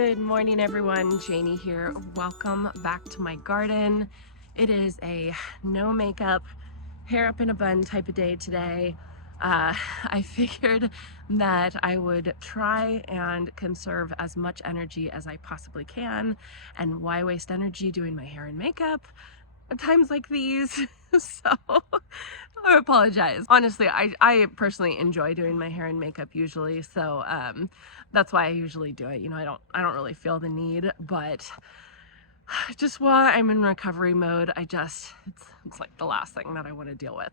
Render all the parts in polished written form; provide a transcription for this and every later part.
Good morning, everyone. Janie here. Welcome back to my garden. It is a no makeup, hair up in a bun type of day today. I figured that I would try and conserve as much energy as I possibly can. And why waste energy doing my hair and makeup at times like these? So I apologize. Honestly, I personally enjoy doing my hair and makeup usually, so that's why I usually do it. You know, I don't really feel the need, but just while I'm in recovery mode, it's like the last thing that I want to deal with.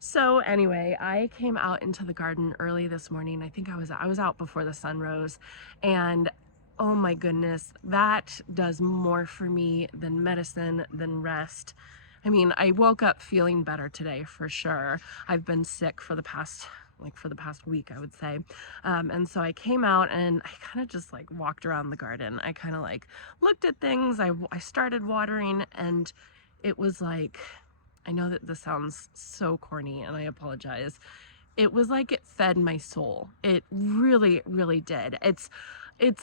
So anyway, I came out into the garden early this morning. I think I was out before the sun rose, and oh my goodness, that does more for me than medicine, than rest. I mean, I woke up feeling better today for sure. I've been sick for the past week, I would say. And so I came out and I kind of just like walked around the garden. I kind of like looked at things. I started watering, and it was like, I know that this sounds so corny and I apologize. It was like it fed my soul. It really, really did.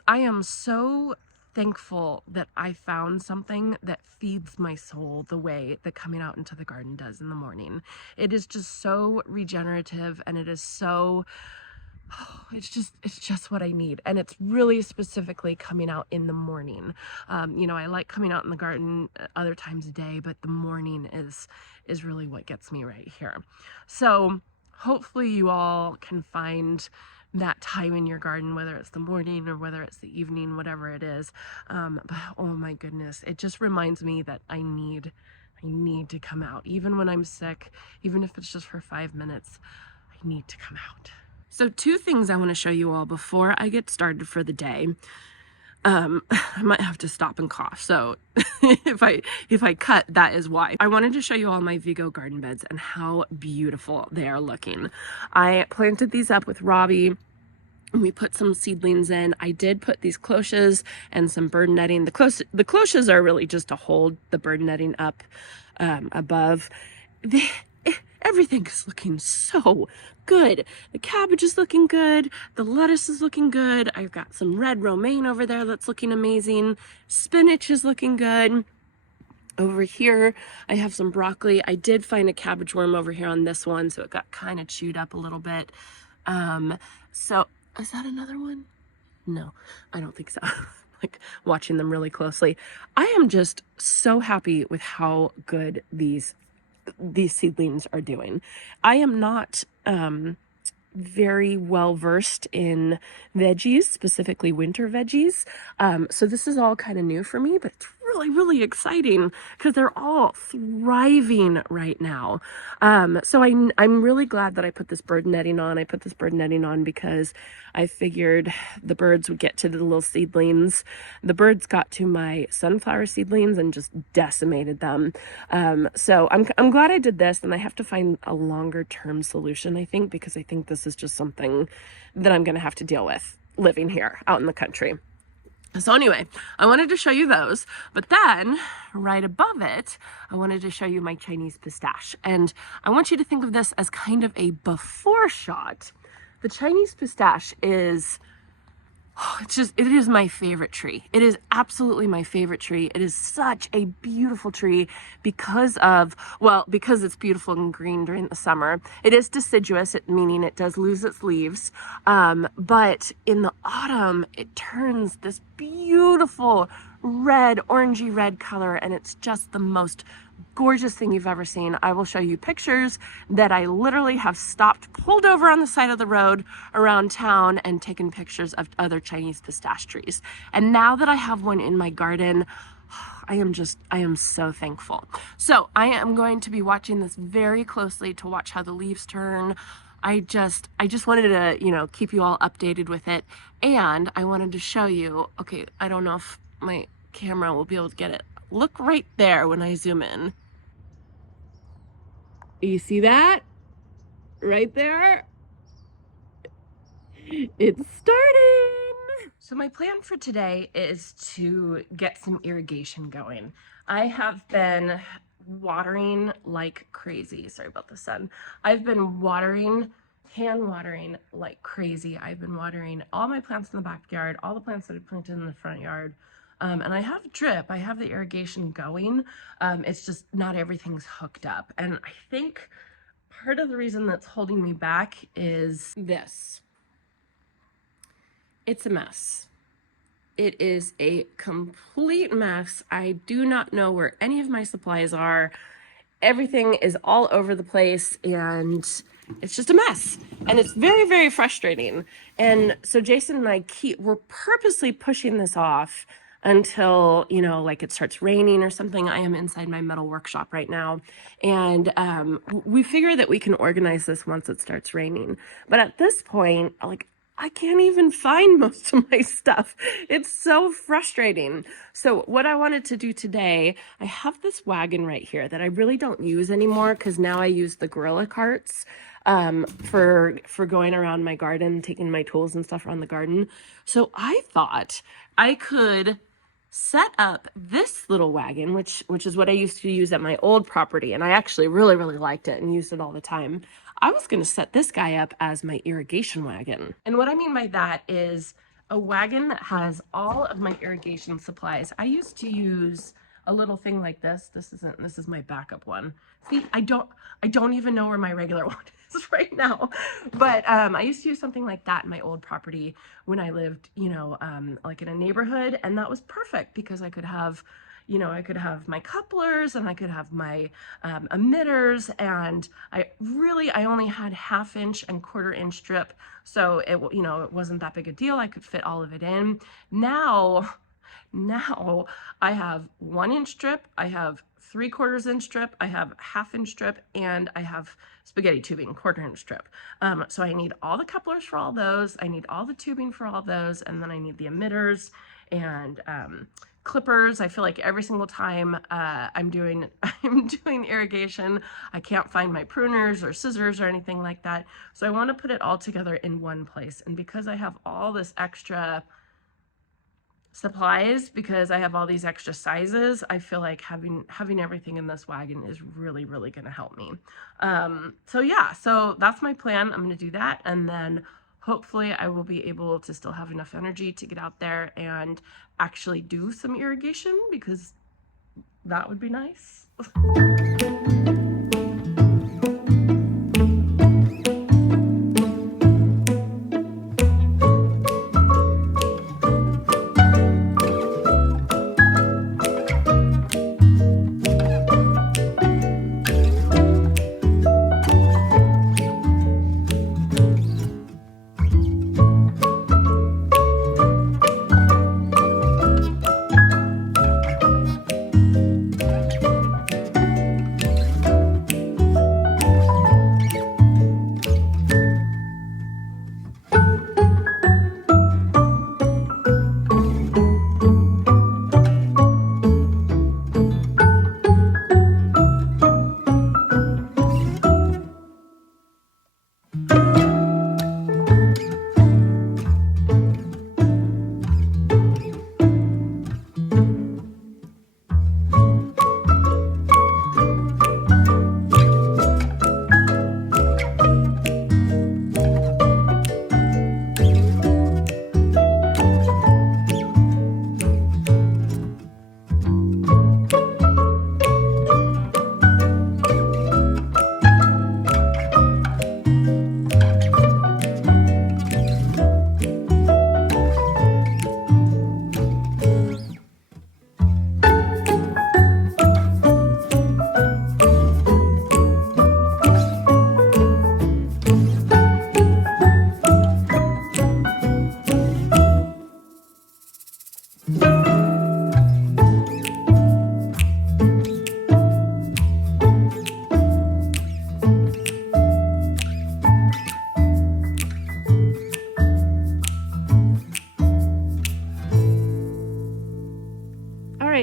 I am so thankful that I found something that feeds my soul the way that coming out into the garden does in the morning. It is just so regenerative, and it is so, it's just what I need. And it's really specifically coming out in the morning. You know, I like coming out in the garden other times a day, but the morning is really what gets me right here. So hopefully you all can find that time in your garden, whether it's the morning or whether it's the evening, whatever it is. But oh my goodness, it just reminds me that I need to come out. Even when I'm sick, even if it's just for 5 minutes, I need to come out. So 2 things I want to show you all before I get started for the day. I might have to stop and cough, so if I cut, that is why. I wanted to show you all my Vigo garden beds and how beautiful they are looking. I planted these up with Robbie, and we put some seedlings in. I did put these cloches and some bird netting. The cloches are really just to hold the bird netting up above. Everything is looking so good. The cabbage is looking good. The lettuce is looking good. I've got some red romaine over there that's looking amazing. Spinach is looking good. Over here, I have some broccoli. I did find a cabbage worm over here on this one, so it got kind of chewed up a little bit. So is that another one? No, I don't think so. Like watching them really closely. I am just so happy with how good these seedlings are doing. I am not very well versed in veggies, specifically winter veggies. So this is all kind of new for me, but it's really, really exciting because they're all thriving right now. So I'm really glad that I put this bird netting on. I put this bird netting on because I figured the birds would get to the little seedlings. The birds got to my sunflower seedlings and just decimated them. So I'm glad I did this, and I have to find a longer term solution, I think, because I think this is just something that I'm going to have to deal with living here out in the country. So anyway, I wanted to show you those, but then right above it, I wanted to show you my Chinese pistache. And I want you to think of this as kind of a before shot. The Chinese pistache is, it is my favorite tree. It is absolutely my favorite tree. It is such a beautiful tree because it's beautiful and green during the summer. It is deciduous, meaning it does lose its leaves. But in the autumn, it turns this beautiful red, orangey red color, and it's just the most gorgeous thing you've ever seen. I will show you pictures that I literally have stopped, pulled over on the side of the road around town and taken pictures of other Chinese pistache trees. And now that I have one in my garden, I am so thankful. So I am going to be watching this very closely to watch how the leaves turn. I just wanted to, you know, keep you all updated with it. And I wanted to show you, okay, I don't know if my camera will be able to get it. Look right there when I zoom in. You see that? Right there? It's starting! So my plan for today is to get some irrigation going. I have been watering like crazy. Sorry about the sun. I've been watering hand watering like crazy. I've been watering all my plants in the backyard, all the plants that I planted in the front yard. And I have drip, I have the irrigation going. It's just not everything's hooked up. And I think part of the reason that's holding me back is this. It's a mess. It is a complete mess. I do not know where any of my supplies are. Everything is all over the place and it's just a mess. And it's very, very frustrating. And so Jason and I we're purposely pushing this off until, you know, like it starts raining or something. I am inside my metal workshop right now. And we figure that we can organize this once it starts raining. But at this point, like, I can't even find most of my stuff. It's so frustrating. So what I wanted to do today, I have this wagon right here that I really don't use anymore because now I use the gorilla carts for going around my garden, taking my tools and stuff around the garden. So I thought I could set up this little wagon, which is what I used to use at my old property, and I actually really, really liked it and used it all the time. I was going to set this guy up as my irrigation wagon. And what I mean by that is a wagon that has all of my irrigation supplies. I used to use a little thing like this. This is my backup one. See, I don't even know where my regular one is right now. But I used to use something like that in my old property when I lived, you know, like in a neighborhood, and that was perfect because I could have, you know, I could have my couplers and I could have my emitters, and I only had 1/2 inch and 1/4 inch drip, so it, you know, it wasn't that big a deal. I could fit all of it in. Now I have 1 inch drip, I have 3/4 inch drip, I have 1/2 inch drip, and I have spaghetti tubing, 1/4 inch drip. So I need all the couplers for all those, I need all the tubing for all those, and then I need the emitters and clippers. I feel like every single time I'm doing irrigation, I can't find my pruners or scissors or anything like that. So I want to put it all together in one place. And because I have all this extra supplies, because I have all these extra sizes, I feel like having everything in this wagon is really, really going to help me. So yeah, so that's my plan. I'm going to do that, and then hopefully I will be able to still have enough energy to get out there and actually do some irrigation, because that would be nice.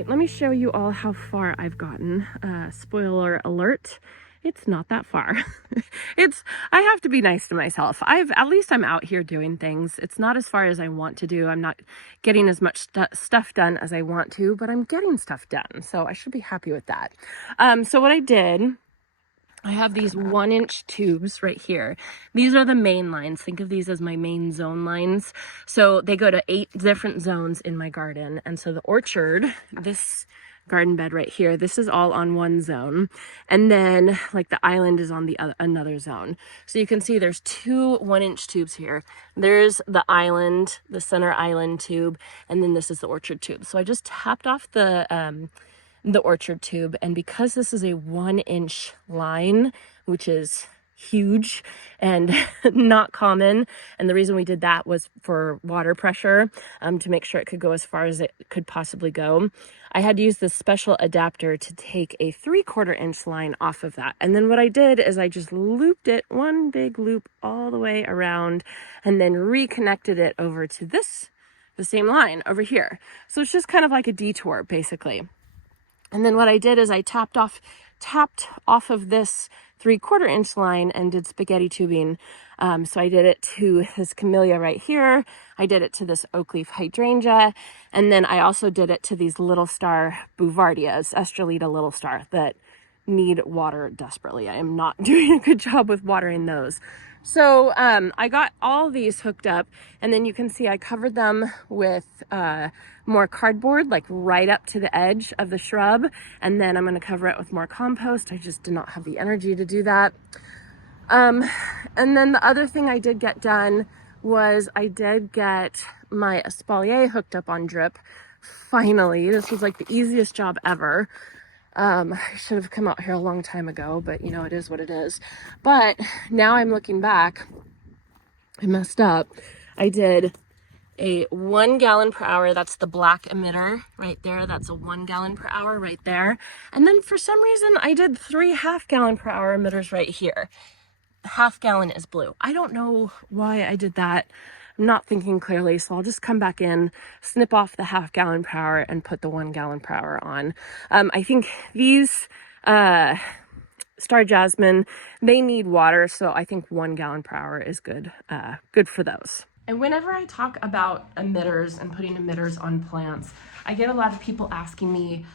Let me show you all how far I've gotten. Spoiler alert, it's not that far. I have to be nice to myself. At least I'm out here doing things. It's not as far as I want to do. I'm not getting as much stuff done as I want to, but I'm getting stuff done. So I should be happy with that. So what I did I have these 1-inch tubes right here. These are the main lines. Think of these as my main zone lines. So they go to 8 different zones in my garden. And so the orchard, this garden bed right here, this is all on one zone. And then like the island is on the other, another zone. So you can see there's 2 1-inch tubes here. There's the island, the center island tube, and then this is the orchard tube. So I just tapped off the orchard tube, and because this is a 1-inch line, which is huge and not common, and the reason we did that was for water pressure, to make sure it could go as far as it could possibly go, I had to use this special adapter to take a 3/4 inch line off of that. And then what I did is I just looped it, one big loop all the way around, and then reconnected it over to the same line over here. So it's just kind of like a detour basically. And then what I did is I tapped off of this 3/4 inch line and did spaghetti tubing. So I did it to this camellia right here. I did it to this oak leaf hydrangea. And then I also did it to these little star bouvardias, Estrelita little star, that need water desperately. I am not doing a good job with watering those. So I got all these hooked up, and then you can see I covered them with more cardboard, like right up to the edge of the shrub. And then I'm going to cover it with more compost. I just did not have the energy to do that. And then the other thing I did get done was I did get my espalier hooked up on drip. Finally, this was like the easiest job ever. I should have come out here a long time ago, but you know, it is what it is. But now I'm looking back, I messed up. I did a 1 gallon per hour. That's the black emitter right there. That's a 1 gallon per hour right there. And then for some reason I did 3 1/2 gallon per hour emitters right here. 1/2 gallon is blue. I don't know why I did that. I'm not thinking clearly, so I'll just come back in, snip off the 1/2 gallon per hour and put the 1 gallon per hour on. I think these star jasmine, they need water, so I think 1 gallon per hour is good, good for those. And whenever I talk about emitters and putting emitters on plants, I get a lot of people asking me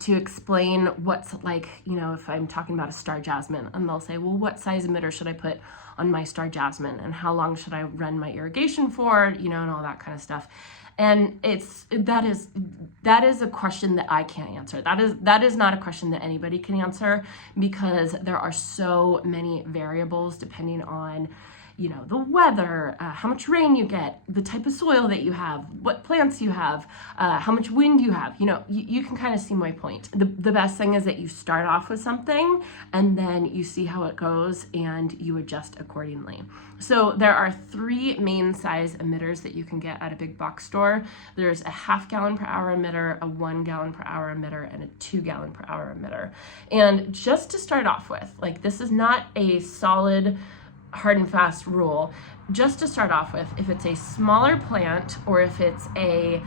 to explain what's, like, you know, if I'm talking about a star jasmine, and they'll say, well, what size emitter should I put on my star jasmine, and how long should I run my irrigation for, you know, and all that kind of stuff. And that is a question that I can't answer. That is not a question that anybody can answer, because there are so many variables depending on, you know, the weather, how much rain you get, the type of soil that you have, what plants you have, how much wind you have. You know, you can kind of see my point. The best thing is that you start off with something and then you see how it goes and you adjust accordingly. So there are 3 main size emitters that you can get at a big box store. There's a 1/2 gallon per hour emitter, a 1 gallon per hour emitter, and a 2 gallon per hour emitter. And just to start off with, like, this is not a solid hard and fast rule. Just to start off with, if it's a smaller plant or if it's a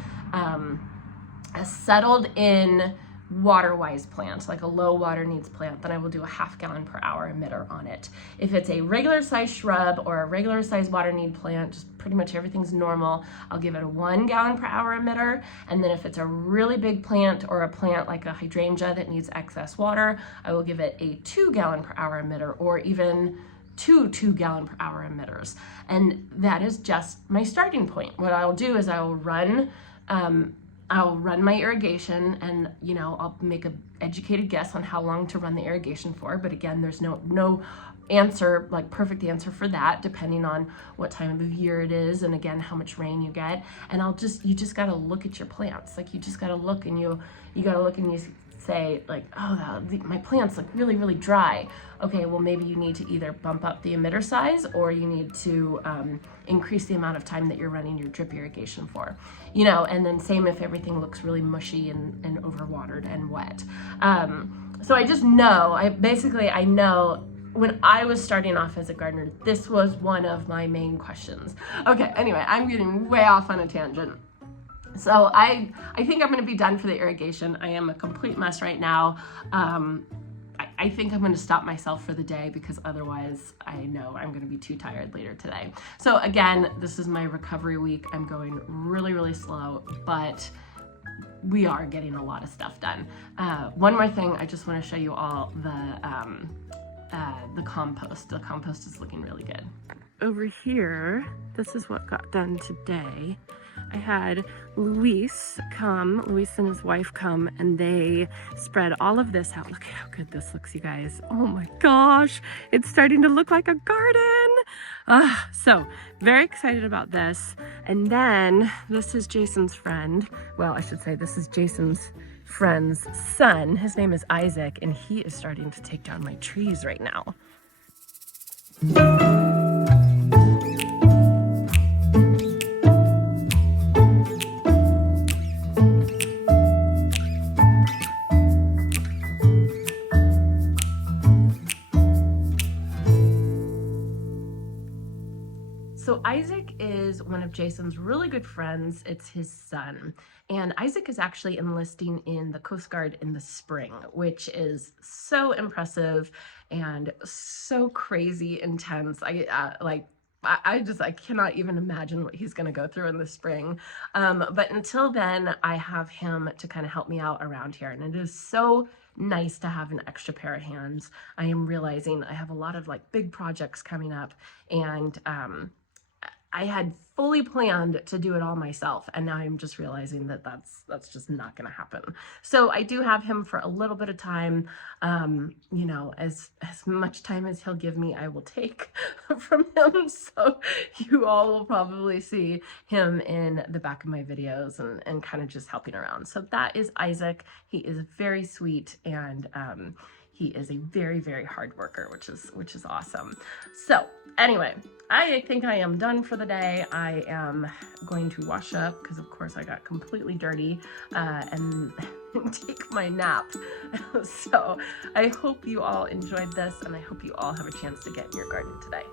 settled in water-wise plant, like a low water needs plant, then I will do a 1/2 gallon per hour emitter on it. If it's a regular size shrub or a regular size water need plant, just pretty much everything's normal, I'll give it a 1 gallon per hour emitter. And then if it's a really big plant or a plant like a hydrangea that needs excess water, I will give it a 2 gallon per hour emitter, or even 2 gallon per hour emitters. And that is just my starting point. What I'll do is I'll run my irrigation, and, you know, I'll make an educated guess on how long to run the irrigation for. But again, there's no answer, like perfect answer for that, depending on what time of the year it is, and again, how much rain you get. And you just got to look at your plants. Like, you just got to look, and you got to look and you say, like, oh, my plants look really, really dry. Okay, well, maybe you need to either bump up the emitter size, or you need to increase the amount of time that you're running your drip irrigation for, you know. And then same if everything looks really mushy and overwatered and wet. So I just know, I know when I was starting off as a gardener, this was one of my main questions. Okay, anyway, I'm getting way off on a tangent. So I think I'm going to be done for the irrigation. I am a complete mess right now. I think I'm going to stop myself for the day, because otherwise I know I'm going to be too tired later today. So again, this is my recovery week. I'm going really, really slow, but we are getting a lot of stuff done. One more thing, I just want to show you all the compost. The compost is looking really good. Over here, this is what got done today. I had Luis and his wife come, and they spread all of this out. Look at how good this looks, you guys. Oh my gosh, it's starting to look like a garden. So very excited about this. And then this is Jason's friend. Well, I should say this is Jason's friend's son. His name is Isaac, and he is starting to take down my trees right now. So Isaac is one of Jason's really good friends. It's his son. And Isaac is actually enlisting in the Coast Guard in the spring, which is so impressive and so crazy intense. I cannot even imagine what he's going to go through in the spring. But until then, I have him to kind of help me out around here. And it is so nice to have an extra pair of hands. I am realizing I have a lot of like big projects coming up, and I had fully planned to do it all myself, and now I'm just realizing that that's just not going to happen. So I do have him for a little bit of time. You know, as much time as he'll give me, I will take from him. So you all will probably see him in the back of my videos and kind of just helping around. So that is Isaac. He is very sweet, and he is a very, very hard worker, which is awesome. So anyway, I think I am done for the day. I am going to wash up because of course I got completely dirty and take my nap. So I hope you all enjoyed this, and I hope you all have a chance to get in your garden today.